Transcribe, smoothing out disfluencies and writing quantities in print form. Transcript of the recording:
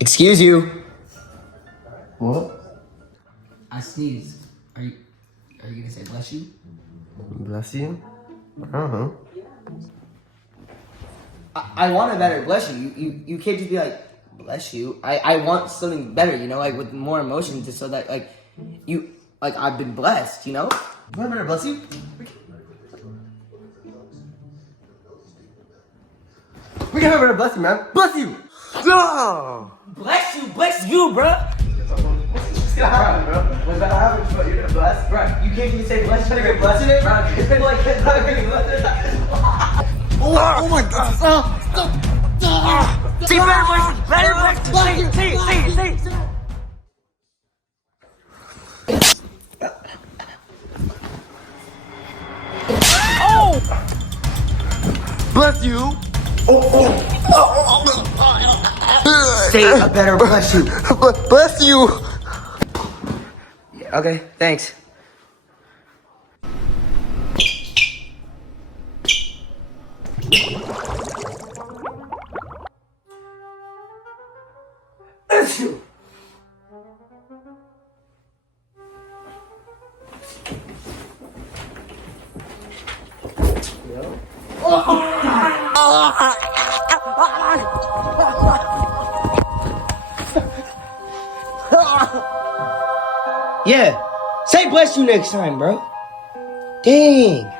Excuse you. What? I sneezed. Are you gonna say bless you? Bless you? Uh-huh. I want a better bless you. You can't just be like, bless you. I want something better, you know, like with more emotion, just so that like you like I've been blessed, you know? You want a better bless you? We can have a better bless you, man. Bless you! Oh! Bless you, bruh. What's gonna happen, bro? What's gonna happen? Bro? You're gonna bless? Bro, you can't even say bless you. You're gonna bless it, bro. It's been like it's not gonna bless it. Oh my god! Say better bless you. Say it. Bless you! Say a better bless you. Bless you! Okay, thanks. Bless you. Yeah, say bless you next time, bro. Dang.